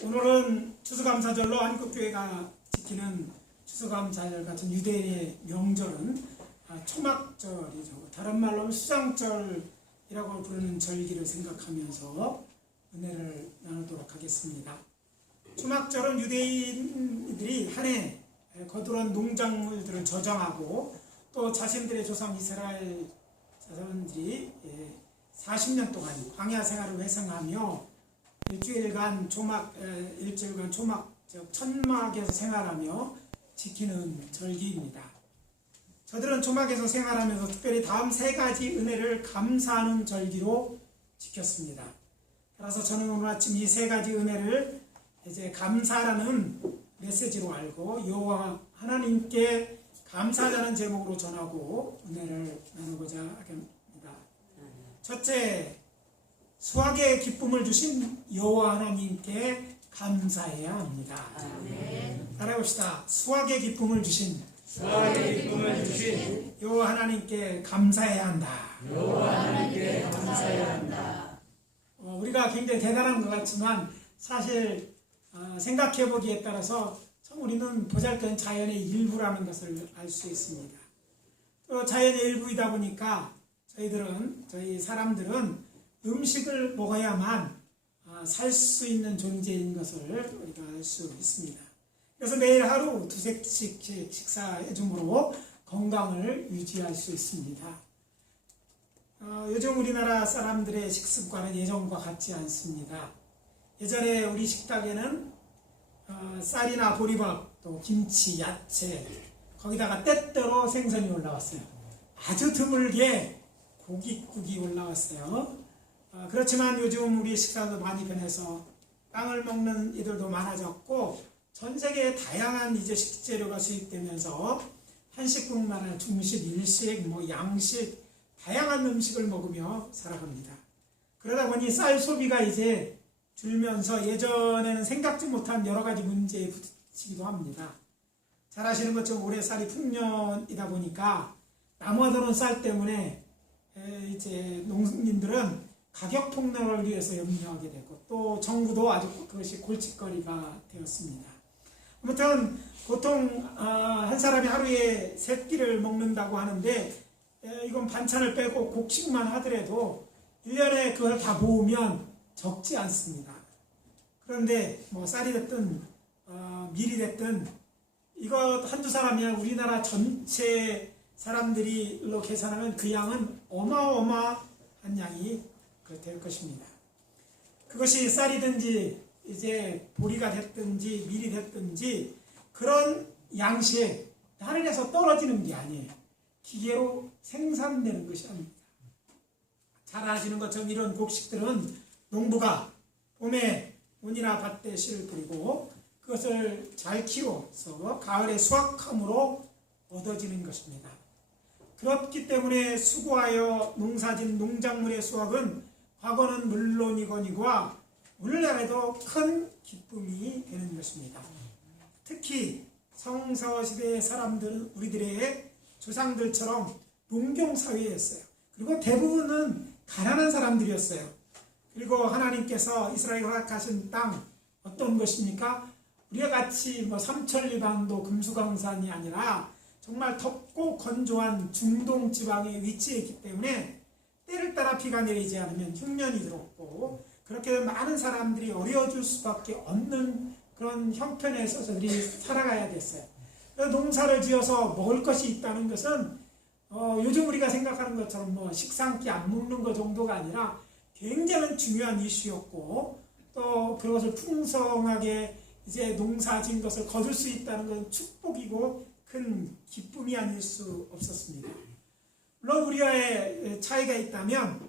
오늘은 추수감사절로 한국교회가 지키는 추수감사절 같은 유대인의 명절은 초막절이죠. 다른 말로 수장절이라고 부르는 절기를 생각하면서 은혜를 나누도록 하겠습니다. 초막절은 유대인들이 한 해 거두던 농작물들을 저장하고 또 자신들의 조상 이스라엘 자손들이 40년 동안 광야 생활을 회상하며 일주일간 초막 천막에서 생활하며 지키는 절기입니다. 저들은 초막에서 생활하면서 특별히 다음 세 가지 은혜를 감사하는 절기로 지켰습니다. 따라서 저는 오늘 아침 이 세 가지 은혜를 이제 감사라는 메시지로 알고 여호와 하나님께 감사하자는 제목으로 전하고 은혜를 나누고자 합니다. 첫째, 수확의 기쁨을 주신 여호와 하나님께 감사해야 합니다. 따라해봅시다. 수확의 기쁨을 주신 여호와 하나님께 감사해야 한다. 우리가 굉장히 대단한 것 같지만 사실 생각해보기에 따라서 참 우리는 보잘것없는 자연의 일부라는 것을 알 수 있습니다. 또 자연의 일부이다 보니까 저희 사람들은 음식을 먹어야만 살 수 있는 존재인 것을 우리가 알 수 있습니다. 그래서 매일 하루 두세 끼씩 식사해 줌으로 건강을 유지할 수 있습니다. 요즘 우리나라 사람들의 식습관은 예전과 같지 않습니다. 예전에 우리 식탁에는 쌀이나 보리밥, 또 김치, 야채, 거기다가 때때로 생선이 올라왔어요. 아주 드물게 고깃국이 올라왔어요. 그렇지만 요즘 우리 식사도 많이 변해서 빵을 먹는 이들도 많아졌고 전 세계에 다양한 이제 식재료가 수입되면서 한식뿐만 아니라 중식, 일식, 양식 다양한 음식을 먹으며 살아갑니다. 그러다 보니 쌀 소비가 이제 줄면서 예전에는 생각지 못한 여러 가지 문제에 부딪히기도 합니다. 잘 아시는 것처럼 올해 쌀이 풍년이다 보니까 남아도는 쌀 때문에 이제 농민들은 가격 폭락을 위해서 염려하게 되고 또 정부도 아주 그것이 골칫거리가 되었습니다. 아무튼 보통 한 사람이 하루에 3끼를 먹는다고 하는데 이건 반찬을 빼고 곡식만 하더라도 1년에 그걸 다 모으면 적지 않습니다. 그런데 쌀이 됐든 밀이 됐든 이거 한두 사람이 아니라 우리나라 전체 사람들이 일로 계산하면 그 양은 어마어마한 양이 될 것입니다. 그것이 쌀이든지 이제 보리가 됐든지 밀이 됐든지 그런 양식 하늘에서 떨어지는 게 아니에요. 기계로 생산되는 것이 아닙니다. 잘 아시는 것처럼 이런 곡식들은 농부가 봄에 온이나 밭에 씨를 뿌리고 그것을 잘 키워서 가을에 수확함으로 얻어지는 것입니다. 그렇기 때문에 수고하여 농사진 농작물의 수확은 과거는 물론이거니와 오늘날에도 큰 기쁨이 되는 것입니다. 특히 성서시대의 사람들은 우리들의 조상들처럼 농경사회였어요. 그리고 대부분은 가난한 사람들이었어요. 그리고 하나님께서 이스라엘에 허락하신 땅 어떤 것입니까? 우리가 같이 삼천리반도 금수강산이 아니라 정말 덥고 건조한 중동 지방에 위치해 있기 때문에 때를 따라 비가 내리지 않으면 흉년이 들었고 그렇게 많은 사람들이 어려워질 수밖에 없는 그런 형편에서 저들이 살아가야 됐어요. 농사를 지어서 먹을 것이 있다는 것은 요즘 우리가 생각하는 것처럼 식사 한 끼 안 먹는 것 정도가 아니라 굉장히 중요한 이슈였고 또 그것을 풍성하게 이제 농사 지은 것을 거둘 수 있다는 것은 축복이고 큰 기쁨이 아닐 수 없었습니다. 물론 우리와의 차이가 있다면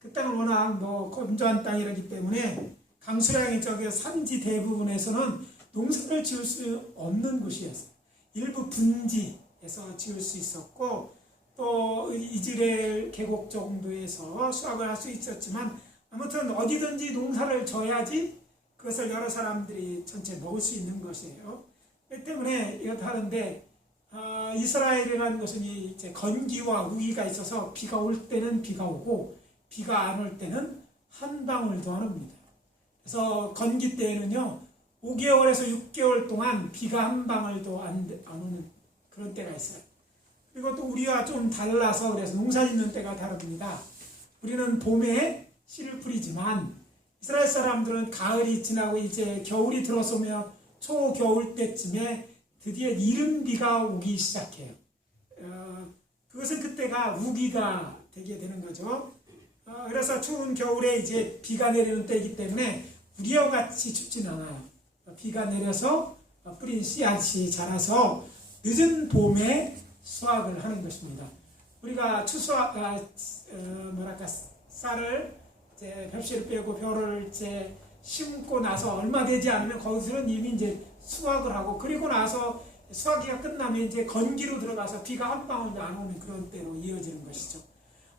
그 땅은 워낙 건조한 땅이라기 때문에 강수량의 산지 대부분에서는 농사를 지을 수 없는 곳이었어요. 일부 분지에서 지을 수 있었고 또 이즈레일 계곡 정도에서 수확을 할 수 있었지만 아무튼 어디든지 농사를 져야지 그것을 여러 사람들이 전체 먹을 수 있는 것이에요. 그렇기 때문에 이것도 하는데 이스라엘이라는 것은 이제 건기와 우기가 있어서 비가 올 때는 비가 오고 비가 안 올 때는 한 방울도 안 옵니다. 그래서 건기 때에는요 5개월에서 6개월 동안 비가 한 방울도 안 오는 그런 때가 있어요. 그리고 또 우리와 좀 달라서 그래서 농사 짓는 때가 다릅니다. 우리는 봄에 씨를 뿌리지만 이스라엘 사람들은 가을이 지나고 이제 겨울이 들어서며 초겨울 때쯤에 드디어 이른 비가 오기 시작해요. 그것은 그때가 우기가 되게 되는 거죠. 그래서 추운 겨울에 이제 비가 내리는 때이기 때문에 우리와 같이 춥진 않아요. 비가 내려서 뿌린 씨앗이 자라서 늦은 봄에 수확을 하는 것입니다. 우리가 쌀을 이제 벽실을 빼고 벼를 이제 심고 나서 얼마 되지 않으면 거기서는 이미 이제 수확을 하고 그리고 나서 수확기가 끝나면 이제 건기로 들어가서 비가 한 방울도 안 오는 그런 때로 이어지는 것이죠.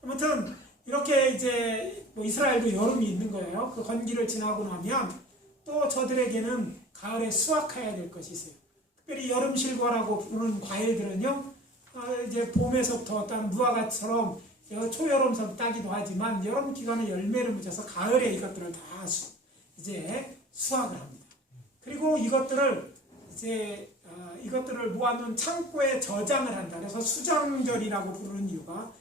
아무튼 이렇게 이제 뭐 이스라엘도 여름이 있는 거예요. 그 건기를 지나고 나면 또 저들에게는 가을에 수확해야 될 것이 있어요. 특별히 여름 실과라고 부르는 과일들은요, 이제 봄에서부터 어떤 무화과처럼 초여름서부터 따기도 하지만 여름 기간에 열매를 맺어서 가을에 이것들을 다 이제 수확을 합니다. 그리고 이것들을 이제 이것들을 모아놓은 창고에 저장을 한다. 그래서 수장절이라고 부르는 이유가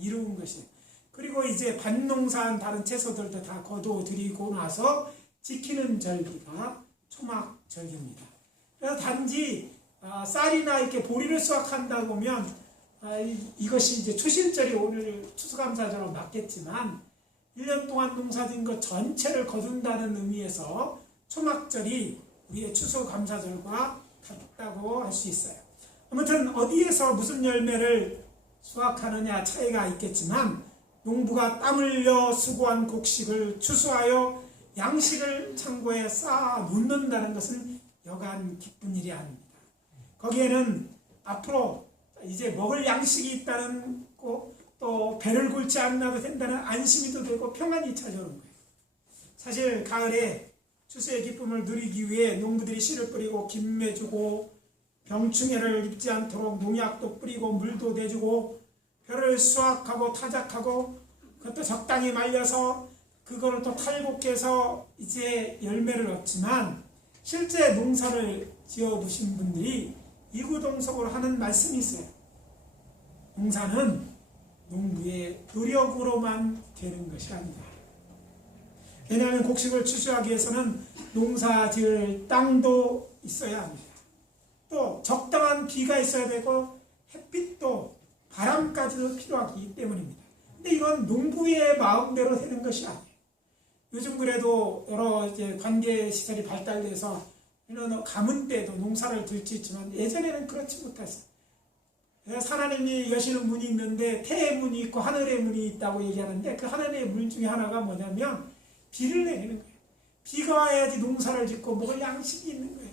이루은 것이에요. 그리고 이제 밭농사한 다른 채소들도 다 거둬들이고 나서 지키는 절기가 초막절기입니다. 그래서 단지 쌀이나 이렇게 보리를 수확한다 보면 이것이 이제 추신절이 오늘 추수감사절로 맞겠지만 1년 동안 농사진 것 전체를 거둔다는 의미에서 초막절이 우리의 추수감사절과 같다고 할 수 있어요. 아무튼 어디에서 무슨 열매를 수확하느냐 차이가 있겠지만 농부가 땀 흘려 수고한 곡식을 추수하여 양식을 창고에 쌓아 놓는다는 것은 여간 기쁜 일이 아닙니다. 거기에는 앞으로 이제 먹을 양식이 있다는 또 배를 굴지 않아도 된다는 안심이 또 되고 평안이 찾아오는 거예요. 사실 가을에 추수의 기쁨을 누리기 위해 농부들이 씨를 뿌리고 김매주고 병충해를 입지 않도록 농약도 뿌리고 물도 내주고 벼를 수확하고 타작하고 그것도 적당히 말려서 그거를 또 탈곡해서 이제 열매를 얻지만 실제 농사를 지어보신 분들이 이구동성으로 하는 말씀이 있어요. 농사는 농부의 노력으로만 되는 것이 아니다. 왜냐하면 곡식을 추수하기 위해서는 농사 지을 땅도 있어야 합니다. 또 적당한 비가 있어야 되고 햇빛도 바람까지도 필요하기 때문입니다. 근데 이건 농부의 마음대로 되는 것이 아니에요. 요즘 그래도 여러 이제 관계 시설이 발달돼서 이런 가뭄 때도 농사를 질 수 있지만 예전에는 그렇지 못했어요. 하나님이 여시는 문이 있는데 태의 문이 있고 하늘의 문이 있다고 얘기하는데 그 하늘의 문 중에 하나가 뭐냐면 비를 내리는 거예요. 비가 와야지 농사를 짓고 먹을 양식이 있는 거예요.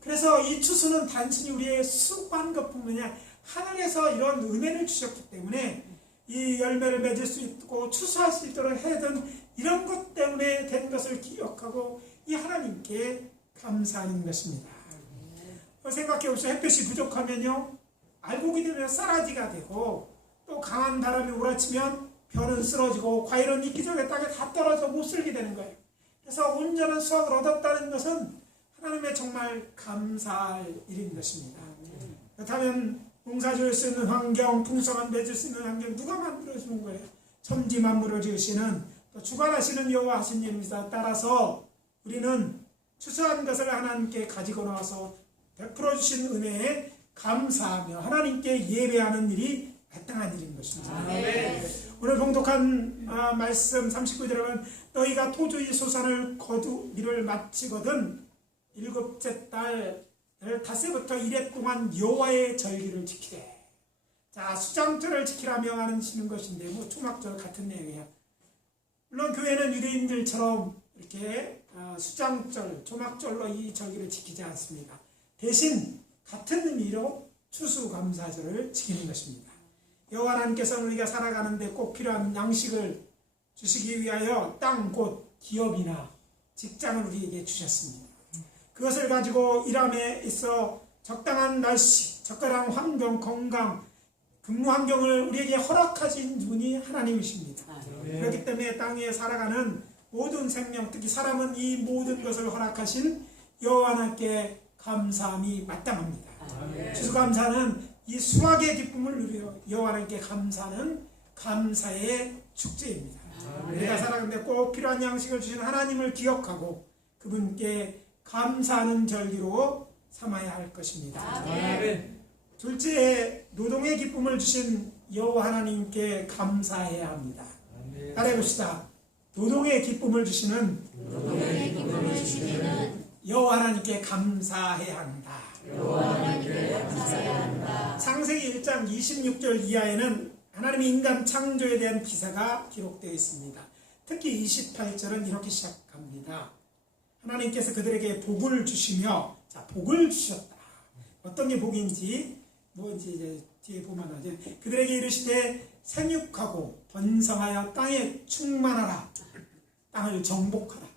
그래서 이 추수는 단순히 우리의 수고한 것뿐만이 아니라 하늘에서 이런 은혜를 주셨기 때문에 이 열매를 맺을 수 있고 추수할 수 있도록 해둔 이런 것 때문에 된 것을 기억하고 이 하나님께 감사하는 것입니다. 생각해 보세요. 햇볕이 부족하면요 알곡이 되면 쌀아지가 되고 또 강한 바람이 몰아치면 벼는 쓰러지고 과일은 이기적에 땅에 다 떨어져 못 쓸게 되는 거예요. 그래서 온전한 수확을 얻었다는 것은 하나님의 정말 감사할 일인 것입니다. 그렇다면 농사 지을 수 있는 환경, 풍성한 맺을 수 있는 환경 누가 만들어주는 거예요? 천지 만물을 지으시는 또 주관하시는 여호와 하시님입니다. 따라서 우리는 추수한 것을 하나님께 가지고 나와서 베풀어 주신 은혜에 감사하며 하나님께 예배하는 일이 마땅한 일인 것입니다. 오늘 봉독한 말씀 39절에 보면 너희가 토주의 소산을 거두기를 마치거든 일곱째 달 닷새부터 이래 동안 여호와의 절기를 지키래. 자, 수장절을 지키라 명하시는 것인데 뭐 초막절 같은 내용이에요. 물론 교회는 유대인들처럼 이렇게 수장절, 초막절로 이 절기를 지키지 않습니다. 대신 같은 의미로 추수감사절을 지키는 것입니다. 여호와 하나님께서는 우리가 살아가는데 꼭 필요한 양식을 주시기 위하여 땅 곧 기업이나 직장을 우리에게 주셨습니다. 그것을 가지고 일함에 있어 적당한 날씨, 적절한 환경, 건강, 근무 환경을 우리에게 허락하신 분이 하나님이십니다. 그렇기 때문에 땅 위에 살아가는 모든 생명, 특히 사람은 이 모든 것을 허락하신 여호와 하나님께 감사함이 마땅합니다. 추수감사는 이 수확의 기쁨을 누려 여호와 하나님께 감사하는 감사의 축제입니다. 우리가 살아가는데 꼭 필요한 양식을 주신 하나님을 기억하고 그분께 감사하는 절기로 삼아야 할 것입니다. 둘째, 노동의 기쁨을 주신 여호와 하나님께 감사해야 합니다. 따라해봅시다. 노동의 기쁨을 주시는 여호와 하나님께 감사해야 한다. 창세기 1장 26절 이하에는 하나님의 인간 창조에 대한 기사가 기록되어 있습니다. 특히 28절은 이렇게 시작합니다. 하나님께서 그들에게 복을 주시며, 자, 복을 주셨다. 어떤 게 복인지 뭔지 이제 뒤에 보면 하죠. 그들에게 이르시되 생육하고 번성하여 땅에 충만하라. 땅을 정복하라.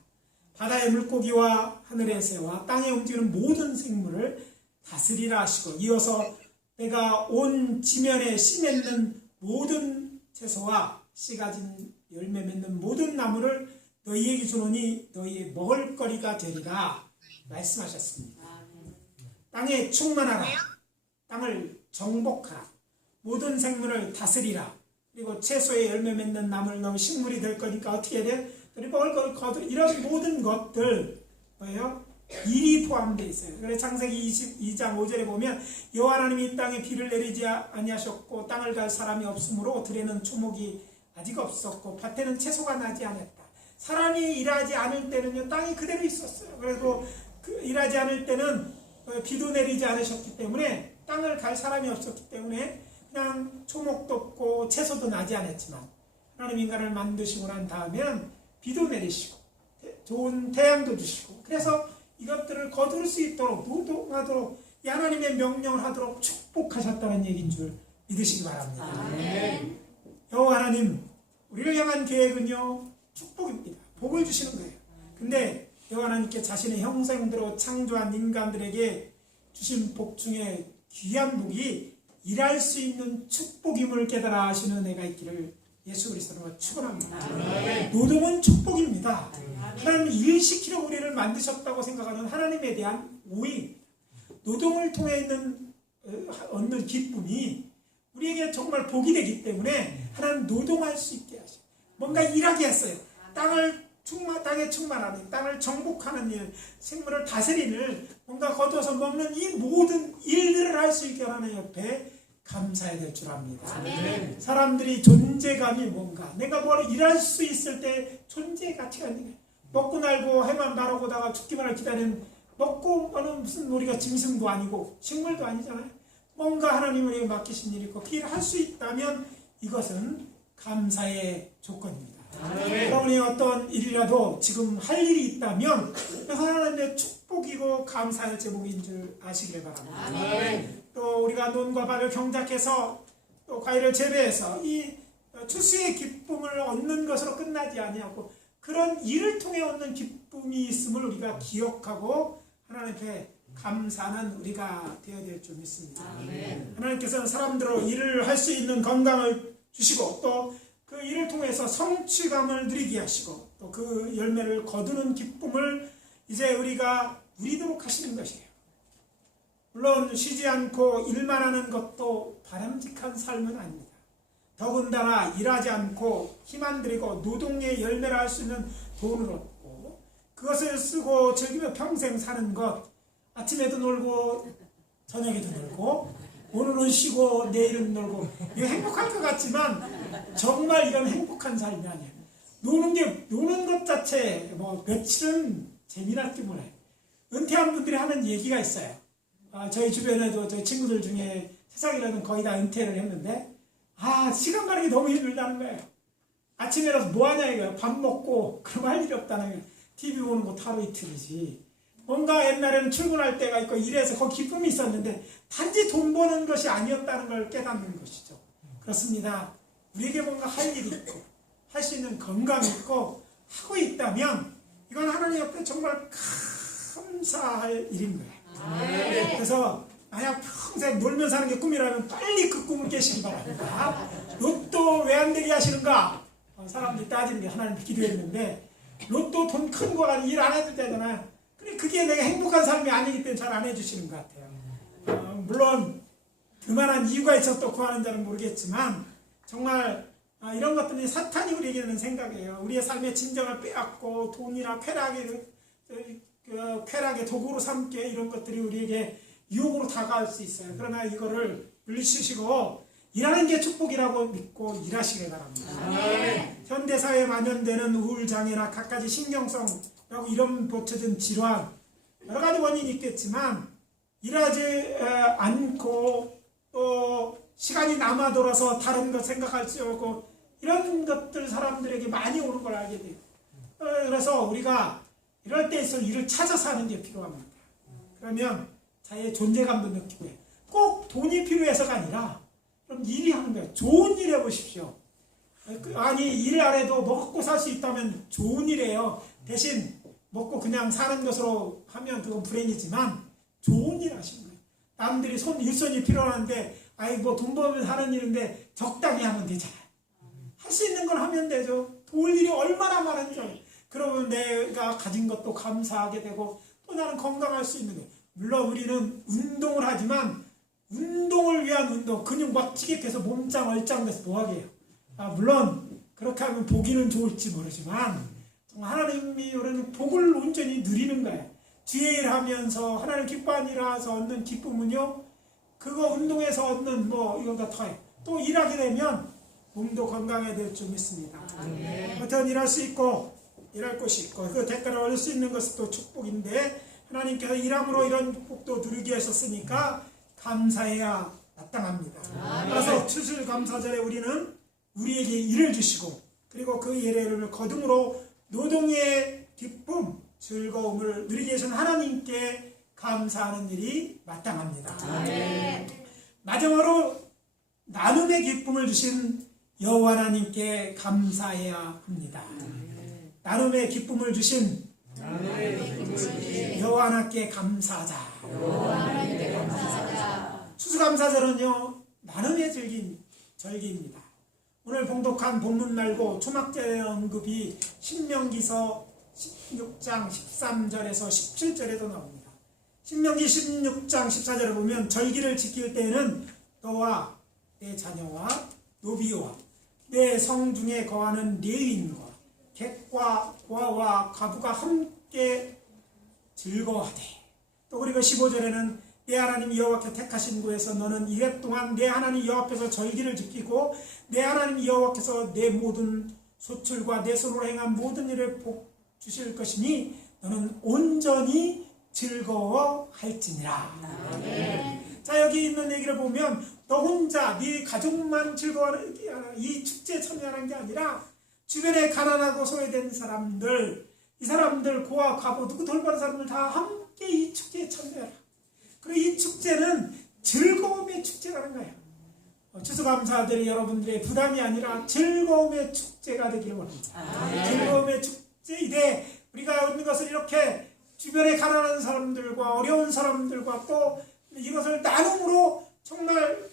바다의 물고기와 하늘의 새와 땅에 움직이는 모든 생물을 다스리라 하시고, 이어서 내가 온 지면에 씨 맺는 모든 채소와 씨 가진 열매 맺는 모든 나무를 너희에게 주노니 너희의 먹을거리가 되리라 말씀하셨습니다. 땅에 충만하라. 땅을 정복하라. 모든 생물을 다스리라. 그리고 채소에 열매 맺는 나무를 넣으면 식물이 될 거니까 어떻게 해야 돼? 그리고 먹을 걸 거두라. 이런 모든 것들 뭐예요? 일이 포함되어 있어요. 그래서 창세기 22장 5절에 보면 여호와 하나님이 이 땅에 비를 내리지 아니하셨고 땅을 갈 사람이 없으므로 들에는 초목이 아직 없었고 밭에는 채소가 나지 않았다. 사람이 일하지 않을 때는요, 땅이 그대로 있었어요. 그리고 일하지 않을 때는 비도 내리지 않으셨기 때문에 땅을 갈 사람이 없었기 때문에 그냥 초목도 없고 채소도 나지 않았지만 하나님 인간을 만드시고 난 다음에는 비도 내리시고 좋은 태양도 주시고, 그래서 이것들을 거둘 수 있도록 노동하도록 하나님의 명령을 하도록 축복하셨다는 얘기인 줄 믿으시기 바랍니다. 아멘. 여호와 하나님, 우리를 향한 계획은요, 축복입니다. 복을 주시는 거예요. 근데 여호와 하나님께 자신의 형상대로 창조한 인간들에게 주신 복 중에 귀한 복이 일할 수 있는 축복임을 깨달아 하시는 은혜가 있기를 예수 그리스도로 축원합니다. 노동은 축복입니다. 하나님 일시키려 우리를 만드셨다고 생각하는 하나님에 대한 오해, 노동을 통해 얻는 기쁨이 우리에게 정말 복이 되기 때문에 하나님 노동할 수 있게 하셔. 뭔가 일하게 했어요. 땅에 충만하는, 땅을 정복하는 일, 생물을 다스리는, 뭔가 거둬서 먹는 이 모든 일들을 할 수 있게 하는 옆에 감사해야 될 줄 압니다. 아멘. 사람들이 존재감이 뭔가, 내가 뭘 일할 수 있을 때 존재 가치가 있는 거예요. 먹고 날고 해만 바라보다가 죽기만을 기다리는, 먹고 하는 무슨 우리가 짐승도 아니고 식물도 아니잖아요. 뭔가 하나님 우리에게 맡기신 일이 있고 그 일을 할 수 있다면 이것은 감사의 조건입니다. 여러분이 어떤 일이라도 지금 할 일이 있다면 하나님의 축복이고 감사의 제목인 줄 아시길 바랍니다. 아멘. 또 우리가 논과 밭을 경작해서 또 과일을 재배해서 이 추수의 기쁨을 얻는 것으로 끝나지 아니하고 그런 일을 통해 얻는 기쁨이 있음을 우리가 기억하고 하나님 앞에 감사하는 우리가 되어야 될 줄 믿습니다. 아멘. 하나님께서는 사람들로 일을 할 수 있는 건강을 주시고 또 그 일을 통해서 성취감을 누리게 하시고 또 그 열매를 거두는 기쁨을 이제 우리가 누리도록 하시는 것이에요. 물론 쉬지 않고 일만 하는 것도 바람직한 삶은 아닙니다. 더군다나 일하지 않고 힘 안 들이고 노동의 열매를 할 수 있는 돈을 얻고 그것을 쓰고 즐기며 평생 사는 것, 아침에도 놀고 저녁에도 놀고 오늘은 쉬고 내일은 놀고, 이거 행복할 것 같지만 정말 이건 행복한 삶이 아니에요. 노는 것 자체 뭐 며칠은 재미났기 몰라요. 은퇴한 분들이 하는 얘기가 있어요. 저희 주변에도 저희 친구들 중에 세상이라는 거의 다 은퇴를 했는데 시간 가는 게 너무 힘들다는 거예요. 아침에 일어나서 뭐 하냐 이거예요. 밥 먹고 그럼 할 일이 없다는 거예요. TV 보는 것도 하루 이틀이지. 뭔가 옛날에는 출근할 때가 있고 일해서 거기 기쁨이 있었는데 단지 돈 버는 것이 아니었다는 걸 깨닫는 것이죠. 그렇습니다. 우리에게 뭔가 할 일이 있고 할 수 있는 건강이 있고 하고 있다면 이건 하나님 옆에 정말 감사할 일인 거예요. 그래서 만약 평생 놀며 사는 게 꿈이라면 빨리 그 꿈을 깨시기 바랍니다. 로또 왜 안 되게 하시는가? 사람들이 따지는 게 하나님께 기도했는데 로또 돈 큰 거 가지고 일 안 해도 되잖아요. 근데 그게 내가 행복한 삶이 아니기 때문에 잘 안 해주시는 것 같아요. 물론 그만한 이유가 있어서 또 구하는 자는 모르겠지만 정말 이런 것들이 사탄이 우리에게는 생각이에요. 우리의 삶의 진정을 빼앗고 돈이나 쾌락의 도구로 삼게 이런 것들이 우리에게 유혹으로 다가올 수 있어요. 그러나 이거를 물리치시고 일하는 게 축복이라고 믿고 일하시길 바랍니다. 네. 현대사회에 만연되는 우울장애나 갖가지 신경성이라고 이름 붙여진 질환 여러 가지 원인이 있겠지만 일하지 않고 또 시간이 남아 돌아서 다른 것 생각할 수 없고 이런 것들 사람들에게 많이 오는 걸 알게 돼요. 그래서 우리가 이럴 때 있어 일을 찾아서 하는 게 필요합니다. 그러면 자기의 존재감도 느끼고 해요. 꼭 돈이 필요해서가 아니라 그럼 일이 하는 거예요. 좋은 일 해보십시오. 아니 일 안 해도 먹고 살 수 있다면 좋은 일이에요. 대신 먹고 그냥 사는 것으로 하면 그건 불행이지만 좋은 일 하시는 거예요. 남들이 일손이 필요한데 아이 뭐 돈 벌면 하는 일인데 적당히 하면 되잖아요. 할 수 있는 걸 하면 되죠. 도울 일이 얼마나 많은지. 그러면 내가 가진 것도 감사하게 되고 또 나는 건강할 수 있는 거예요. 물론 우리는 운동을 하지만 운동을 위한 운동, 근육 막 찌개해서 몸짱 얼짱돼서 뭐하게 해요. 물론 그렇게 하면 보기는 좋을지 모르지만 하나님이 우리는 복을 온전히 누리는 거예요. 뒤에 일하면서 하나님 기뻐하는 일하면서 얻는 기쁨은요, 그거 운동에서 얻는 이건 다 더해요. 또 일하게 되면 몸도 건강해야 될 줄 믿습니다. 어떤 일할 수 있고 일할 곳이 있고 그 대가를 얻을 수 있는 것은 또 축복인데 하나님께서 일함으로 이런 축복도 누리게 하셨으니까 감사해야 마땅합니다. 그래서 추수감사절에 우리는 우리에게 일을 주시고 그리고 그 일을 거둠으로 노동의 기쁨, 즐거움을 누리게 하신 하나님께 감사하는 일이 마땅합니다. 마지막으로 나눔의 기쁨을 주신 여호와 하나님께 감사해야 합니다. 나눔의 기쁨을 주신 여호와 하나님께 감사하자. 추수감사절은요 나눔의 절기입니다. 오늘 봉독한 본문 말고 초막절의 언급이 신명기서 16장 13절에서 17절에도 나옵니다. 신명기 16장 14절에 보면 절기를 지킬 때에는 너와 내 자녀와 노비와 내 성중에 거하는 레위인과 객과 고아와 과부가 함께 즐거워하되 또 그리고 15절에는 내 하나님 여호와께 택하신 곳에서 너는 이래 동안 내 하나님 여호와 앞에서 절기를 지키고 내 하나님 여호와께서 내 모든 소출과 내 손으로 행한 모든 일을 복 주실 것이니 너는 온전히 즐거워할지니라. 자, 여기 있는 얘기를 보면 너 혼자 네 가족만 즐거워하는 게 아니라 이 축제에 참여하는 게 아니라 주변에 가난하고 소외된 사람들, 이 사람들 고아 과부 누구 돌보는 사람들 다 함께 이 축제에 참여해라. 그리고 이 축제는 즐거움의 축제라는 거예요. 추수감사들이 여러분들의 부담이 아니라 즐거움의 축제가 되기를 원합니다. 즐거움의 축제이되 우리가 얻는 것을 이렇게 주변에 가난한 사람들과 어려운 사람들과 또 이것을 나눔으로 정말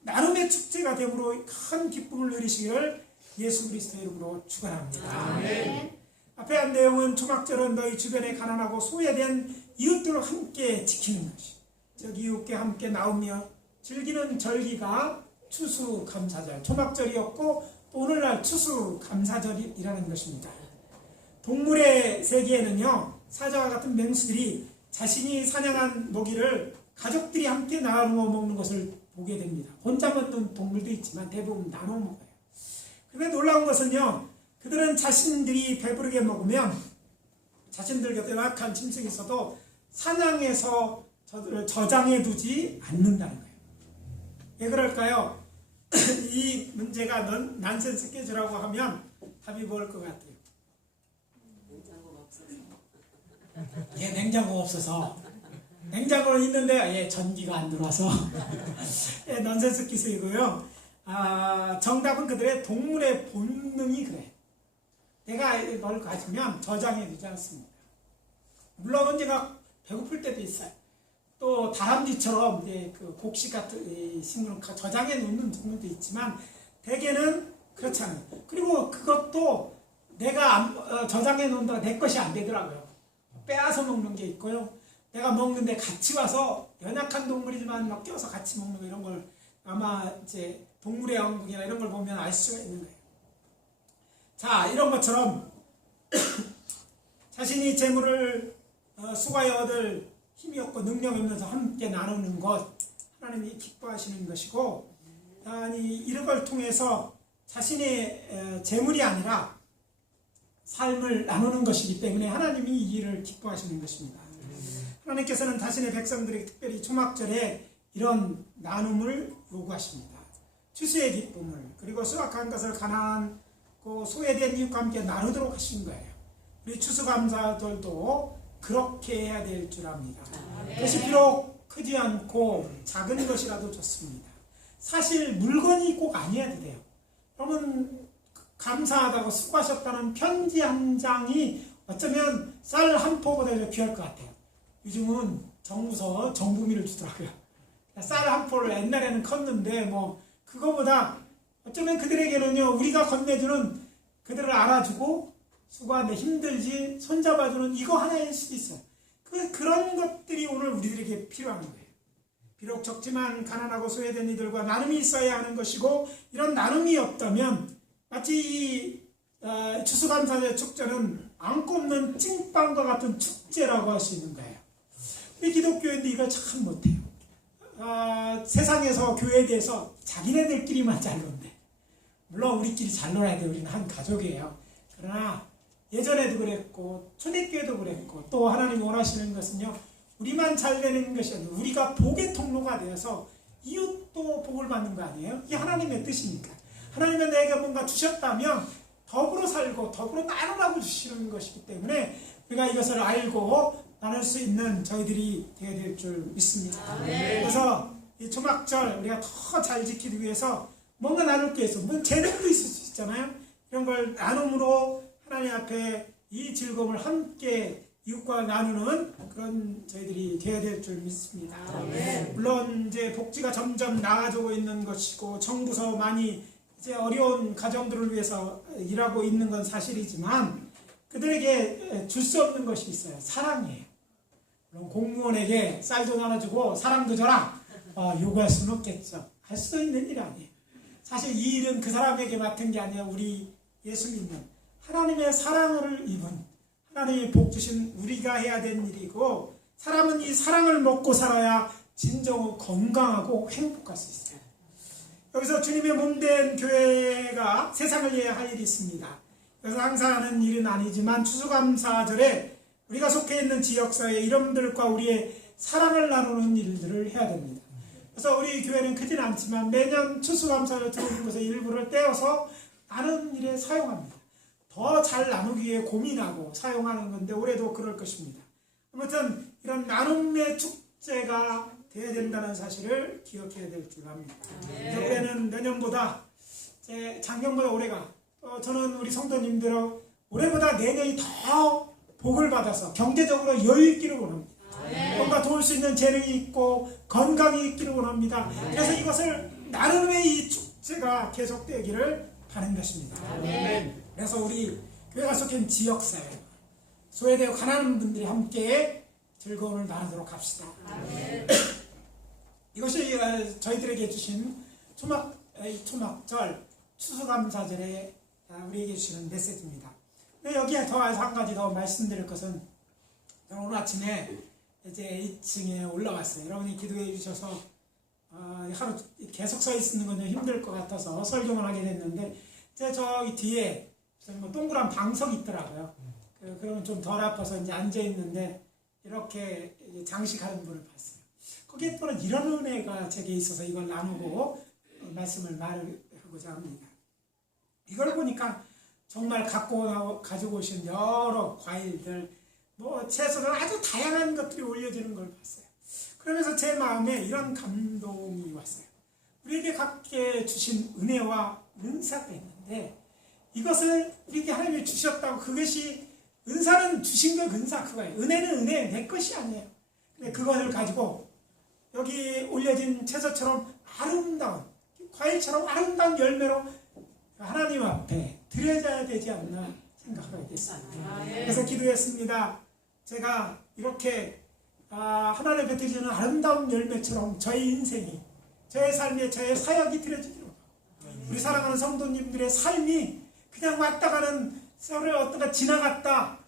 나눔의 축제가 됨으로 큰 기쁨을 누리시기를 예수 그리스도의 이름으로 축원합니다. 앞에 한 내용은 초막절은 너희 주변에 가난하고 소외된 이웃들을 함께 지키는 것이 즉 이웃께 함께 나오며 즐기는 절기가 추수감사절 초막절이었고 또 오늘날 추수감사절이라는 것입니다. 동물의 세계에는요 사자와 같은 맹수들이 자신이 사냥한 먹이를 가족들이 함께 나누어 먹는 것을 보게 됩니다. 혼자 먹는 동물도 있지만 대부분 나눠 먹어요. 그런데 놀라운 것은요 그들은 자신들이 배부르게 먹으면 자신들 곁에 약한 짐승이 있어도 사냥해서 저들을 저장해 두지 않는다는 거예요. 왜 그럴까요? 이 문제가 난센스 깨주라고 하면 답이 뭘 것 같아요? 예, 냉장고가 없어서. 냉장고는 있는데 전기가 안 들어와서 예, 넌센스 기술이고요. 정답은 그들의 동물의 본능이 그래. 내가 뭘 가지면 저장해 두지 않습니다. 물론 언제가 배고플 때도 있어요. 또 다람쥐처럼 그 곡식 같은 식물은 저장해 놓는 동물도 있지만 대개는 그렇지 않아요. 그리고 그것도 내가 저장해 놓는다고 내 것이 안 되더라고요. 빼앗아 먹는 게 있고요. 내가 먹는데 같이 와서 연약한 동물이지만 막 껴서 같이 먹는 거, 이런 걸 아마 이제 동물의 왕국이나 이런 걸 보면 알 수가 있는 거예요. 자, 이런 것처럼 자신이 재물을 수고하여 얻을 힘이 없고 능력이 없면서 함께 나누는 것, 하나님이 기뻐하시는 것이고, 아니 이런 걸 통해서 자신의 재물이 아니라 삶을 나누는 것이기 때문에 하나님이 이 일을 기뻐하시는 것입니다. 하나님께서는 자신의 백성들에게 특별히 초막절에 이런 나눔을 요구하십니다. 추수의 기쁨을, 그리고 수확한 것을 가난하고 소외된 이웃과 함께 나누도록 하신 거예요. 우리 추수감사절도 그렇게 해야 될 줄 압니다. 그것이 비록 크지 않고 작은 것이라도 좋습니다. 사실 물건이 꼭 아니어야 돼요. 여러분, 감사하다고 수고하셨다는 편지 한 장이 어쩌면 쌀 한 포보다 더 귀할 것 같아요. 요즘은 정부서 정부미를 주더라고요. 쌀 한 포를 옛날에는 컸는데 뭐 그거보다 어쩌면 그들에게는요, 우리가 건네주는, 그들을 알아주고 수고하는데 힘들지 손잡아주는 이거 하나일 수도 있어요. 그런 것들이 오늘 우리들에게 필요한 거예요. 비록 적지만 가난하고 소외된 이들과 나눔이 있어야 하는 것이고, 이런 나눔이 없다면 마치 이 추수감사절 축제는 안 꼽는 찐빵과 같은 축제라고 할 수 있는 거예요. 우리 기독교인도 이걸 참 못해요. 세상에서 교회에 대해서 자기네들끼리만 잘 논대. 물론 우리끼리 잘 놀아야 돼요. 우리는 한 가족이에요. 그러나 예전에도 그랬고 초대교회도 그랬고, 또 하나님이 원하시는 것은요, 우리만 잘 되는 것이 아니고 우리가 복의 통로가 되어서 이웃도 복을 받는 거 아니에요? 이게 하나님의 뜻이니까. 하나님은 내게 뭔가 주셨다면 더불어 살고 더불어 나누라고 주시는 것이기 때문에 우리가 이것을 알고 나눌 수 있는 저희들이 되어야 될 줄 믿습니다. 그래서 이 초막절 우리가 더 잘 지키기 위해서 뭔가 나눌 게 있어. 뭐 재능도 있을 수 있잖아요. 이런 걸 나눔으로 하나님 앞에 이 즐거움을 함께 이웃과 나누는 그런 저희들이 되어야 될 줄 믿습니다. 물론 이제 복지가 점점 나아지고 있는 것이고 정부서 많이 이제 어려운 가정들을 위해서 일하고 있는 건 사실이지만, 그들에게 줄 수 없는 것이 있어요. 사랑이에요. 물론 공무원에게 쌀도 나눠주고 사랑도 줘라 요구할 수는 없겠죠. 할 수 있는 일 아니에요. 사실 이 일은 그 사람에게 맡은 게 아니라 우리 예수 믿는 하나님의 사랑을 입은, 하나님이 복 주신 우리가 해야 되는 일이고, 사람은 이 사랑을 먹고 살아야 진정으로 건강하고 행복할 수 있어요. 여기서 주님의 몸된 교회가 세상을 위해 할 일이 있습니다. 그래서 항상 하는 일은 아니지만 추수감사절에 우리가 속해 있는 지역사회 이름들과 우리의 사랑을 나누는 일들을 해야 됩니다. 그래서 우리 교회는 크진 않지만 매년 추수감사절 들어오는 곳에 일부를 떼어서 나누는 일에 사용합니다. 더 잘 나누기 위해 고민하고 사용하는 건데 올해도 그럴 것입니다. 아무튼 이런 나눔의 축제가 되어야 된다는 사실을 기억해야 될 줄 압니다. 그래서 올해는 내년보다, 작년보다 올해가, 저는 우리 성도님들은 올해보다 내년이 더 복을 받아서 경제적으로 여유 있기를 원합니다. 뭔가 도울 수 있는 재능이 있고 건강이 있기를 원합니다. 그래서 이것을 나눔의 이 축제가 계속되기를 바라는 것입니다. 그래서 우리 교회가 속한 지역사회, 소외되어 가난한 분들이 함께 즐거움을 나누도록 합시다. 이것이 저희들에게 주신 초막절 추수감사절에 우리에게 주시는 메시지입니다. 여기에 더해서 한 가지 더 말씀드릴 것은, 오늘 아침에 이제 2층에 올라왔어요. 여러분이 기도해 주셔서 하루 계속 서 있는 건 좀 힘들 것 같아서 설교만 하게 됐는데, 저기 뒤에 뭐 동그란 방석이 있더라고요. 그러면 좀 덜 아파서 이제 앉아 있는데 이렇게 장식하는 분을 봤어요. 거기에 또는 이런 은혜가 제게 있어서 이걸 나누고 말씀을 말하고자 합니다. 이걸 보니까 정말 가지고 오신 여러 과일들, 뭐 채소들, 아주 다양한 것들이 올려지는 걸 봤어요. 그러면서 제 마음에 이런 감동이 왔어요. 우리에게 갖게 주신 은혜와 은사가 있는데, 이것을 우리에게 하나님이 주셨다고, 그것이 은사는 주신 것, 은사 그거예요. 은혜는 은혜, 내 것이 아니에요. 근데 그것을 가지고 여기 올려진 채소처럼 아름다운, 과일처럼 아름다운 열매로 하나님 앞에 드려져야 되지 않나 생각하게 됐습니다. 그래서 기도했습니다. 제가 이렇게 하나님의 뱉어지는 아름다운 열매처럼 저의 인생이, 저의 삶에 저의 사역이 드려지기로, 우리 사랑하는 성도님들의 삶이 그냥 왔다 가는 세월을 어떤가 지나갔다,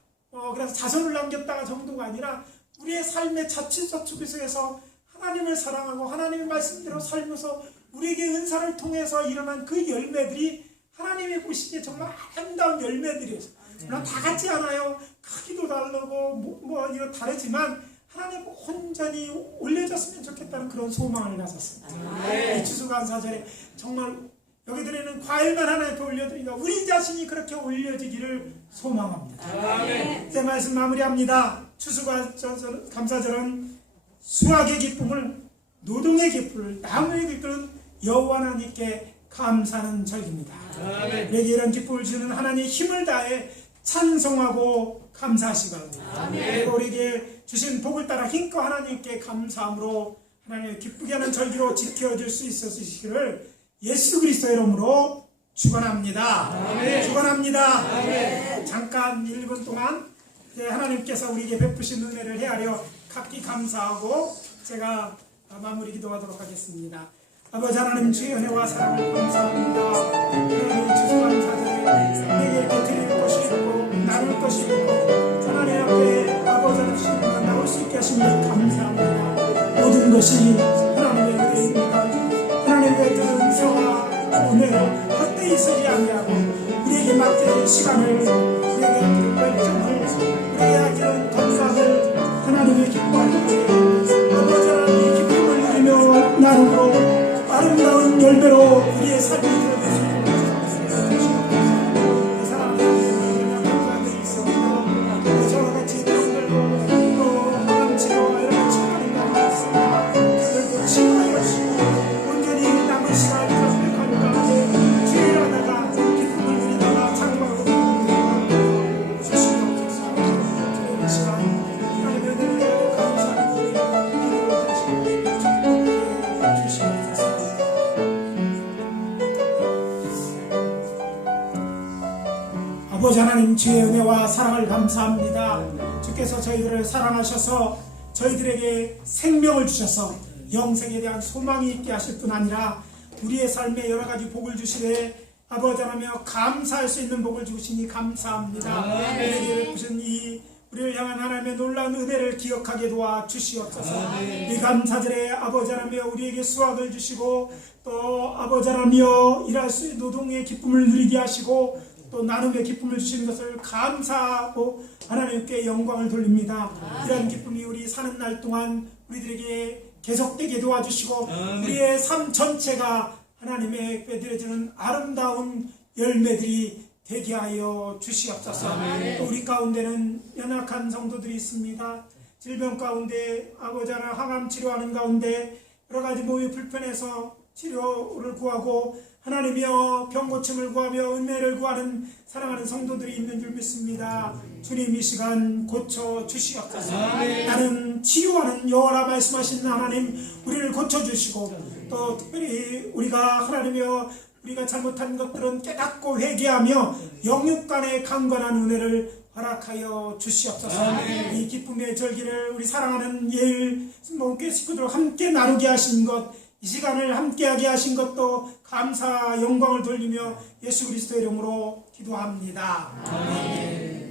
그래서 자손을 남겼다가 정도가 아니라 우리의 삶의 자취저축에서 하나님을 사랑하고 하나님의 말씀대로 살면서 우리에게 은사를 통해서 일어난 그 열매들이 하나님이 보시기에 정말 아름다운 열매들이었어요. 물론 다 같지 않아요. 크기도 다르고 이거 다르지만 하나님 온전히 올려졌으면 좋겠다는 그런 소망을 가졌습니다. 이 추수감사절에 정말 여기들에는 과일만 하나 앞에 올려드리니까 우리 자신이 그렇게 올려지기를 소망합니다. 제 말씀 마무리합니다. 추수감사절은 수확의 기쁨을, 노동의 기쁨을, 나무의 기쁨을 여호와 하나님께 감사하는 절기입니다. 우리에게 이런 기쁨을 주는 하나님의 힘을 다해 찬송하고 감사하시기 바랍니다. 그리고 우리에게 주신 복을 따라 힘껏 하나님께 감사함으로 하나님을 기쁘게 하는 절기로 지켜줄 수 있으시기를 예수 그리스도의 이름으로 축원합니다. 축원합니다. 잠깐 1분 동안 하나님께서 우리에게 베푸신 은혜를 헤아려 각기 감사하고 제가 마무리 기도하도록 하겠습니다. 아버지 하나님, 주의 은혜와 사랑을 감사합니다. 하나님의 추수감사절에 내게 이렇게 드릴 것이 있고 나눌 것이 있고 하나님 앞에 아버지 하나님 주시면 나올 수 있게 하시니 감사합니다. 모든 것이 하나님의 은혜입니다. 하나님의 은사와 은혜로 헛되이 쓰지 아니하고 우리에게 맡겨진 시간을, 우리에게 결정을, 우리에게 맡겨진 건강을 하나님의 기뻐하는 아버지 하나님의 기쁨을 누리며 나눔으로 아름다운 열매로 우리의 삶이 되어질 수 있도록 사랑하는 하나님의 있습니다. 저와 같이 병들고 또 마음치료와 여러 가지 치료하는 가운데 있습니다. 그리고 치료하여 주시고 온전히 남은 시간 회복하는 가운데 주의를 하다가 기쁨을 누리다가 장막으로 주시옵소서. 주의 시간 하나님의 은혜를 감사하고 기도를 다시 주시옵소서. 아버지 하나님, 주의 은혜와 사랑을 감사합니다. 주께서 저희들을 사랑하셔서 저희들에게 생명을 주셔서 영생에 대한 소망이 있게 하실 뿐 아니라 우리의 삶에 여러 가지 복을 주시되 아버지 하나며 감사할 수 있는 복을 주시니 감사합니다. 우리에게 베푸신 이 우리를 향한 하나님의 놀라운 은혜를 기억하게 도와 주시옵소서. 이 감사절에 아버지 하나며 우리에게 수확을 주시고 또 아버지 하나며 일할 수 있는 노동의 기쁨을 누리게 하시고 또 나눔의 기쁨을 주시는 것을 감사하고 하나님께 영광을 돌립니다. 이런 기쁨이 우리 사는 날 동안 우리들에게 계속되게 도와주시고 우리의 삶 전체가 하나님의 빼드려지는 아름다운 열매들이 되게 하여 주시옵소서. 우리 가운데는 연약한 성도들이 있습니다. 질병 가운데 아버지 하나 항암 치료하는 가운데 여러 가지 몸이 불편해서 치료를 구하고 하나님이여 병고침을 구하며 은혜를 구하는 사랑하는 성도들이 있는 줄 믿습니다. 주님, 이 시간 고쳐 주시옵소서. 나는 치유하는 여호와라 말씀하시는 하나님, 우리를 고쳐 주시고 또 특별히 우리가 하나님이여 우리가 잘못한 것들은 깨닫고 회개하며 영육간의 강건한 은혜를 허락하여 주시옵소서. 이 기쁨의 절기를 우리 사랑하는 예일 목회 식구들 함께 나누게 하신 것, 이 시간을 함께하게 하신 것도 감사 영광을 돌리며 예수 그리스도의 이름으로 기도합니다. 아멘.